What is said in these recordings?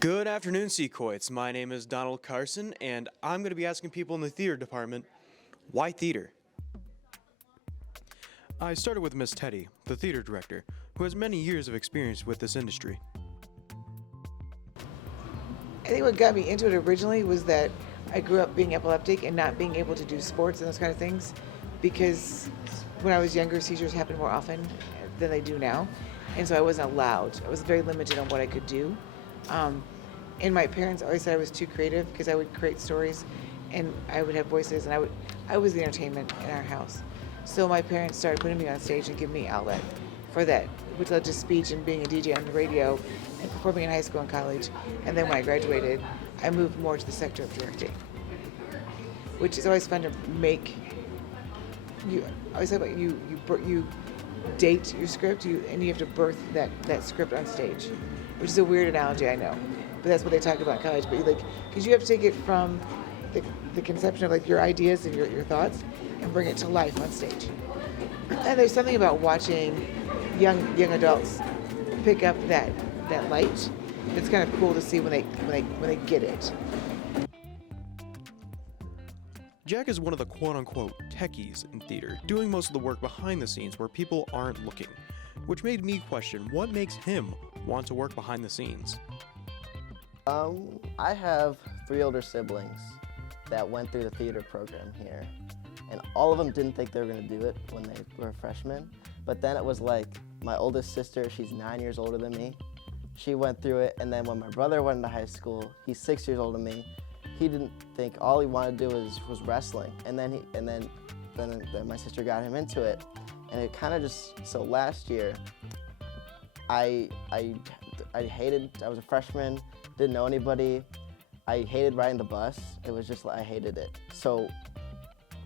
Good afternoon, Sequoids. My name is Donald Carson, and I'm going to be asking people in the theater department, why theater? I started with Miss Teddy, the theater director, who has many years of experience with this industry. I think what got me into it originally was that I grew up being epileptic and not being able to do sports and those kind of things because when I was younger, seizures happened more often than they do now. And so I wasn't allowed. I was very limited on what I could do. And my parents always said I was too creative because I would create stories and I would have voices and I was the entertainment in our house. So my parents started putting me on stage and giving me outlet for that, which led to speech and being a DJ on the radio and performing in high school and college. And then when I graduated, I moved more to the sector of directing, which is always fun to make. I always talk about you date your script and you have to birth that script on stage, which is a weird analogy, I know, but that's what they talk about in college. But because you have to take it from the conception of like your ideas and your thoughts and bring it to life on stage. And there's something about watching young adults pick up that light. It's kind of cool to see when they get it. Jack is one of the quote-unquote techies in theater, doing most of the work behind the scenes where people aren't looking, which made me question what makes him want to work behind the scenes. I have 3 older siblings that went through the theater program here, and all of them didn't think they were going to do it when they were freshmen, but then it was like my oldest sister, she's 9 years older than me, she went through it, and then when my brother went into high school, he's 6 years older than me, he didn't think, all he wanted to do was wrestling, and then my sister got him into it, and it kind of just, so last year, I hated, I was a freshman, didn't know anybody, I hated riding the bus, it was just like, I hated it. So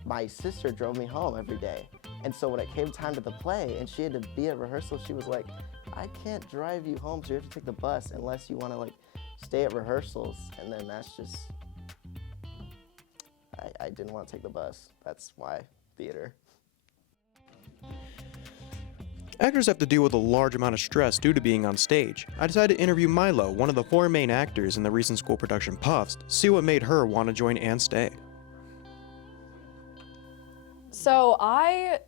my sister drove me home every day, and so when it came time to the play, and she had to be at rehearsal, she was like, I can't drive you home, so you have to take the bus unless you want to like stay at rehearsals, and then that's just, I didn't want to take the bus, that's why theater. Actors have to deal with a large amount of stress due to being on stage. I decided to interview Milo, one of the 4 main actors in the recent school production Puffs, to see what made her want to join and stay. So I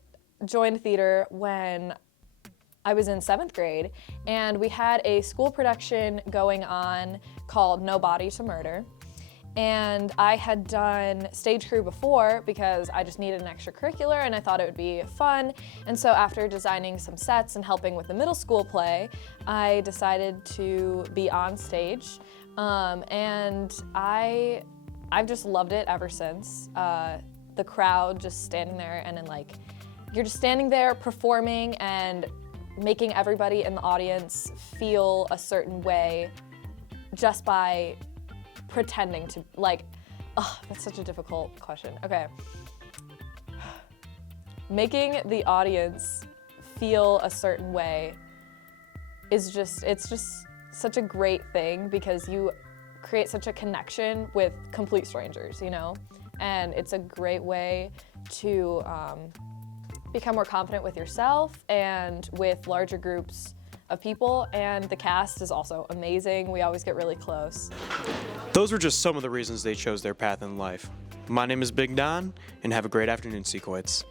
joined theater when I was in 7th grade, and we had a school production going on called No Body to Murder. And I had done stage crew before because I just needed an extracurricular and I thought it would be fun. And so after designing some sets and helping with the middle school play, I decided to be on stage. And I've just loved it ever since. The crowd just standing there and then like, you're just standing there performing and making everybody in the audience feel a certain way just by pretending to, like, oh, that's such a difficult question. Okay. Making the audience feel a certain way is just, it's just such a great thing because you create such a connection with complete strangers, you know? And it's a great way to become more confident with yourself and with larger groups of people, and the cast is also amazing. We always get really close. Those were just some of the reasons they chose their path in life. My name is Big Don, and have a great afternoon, Sequoids.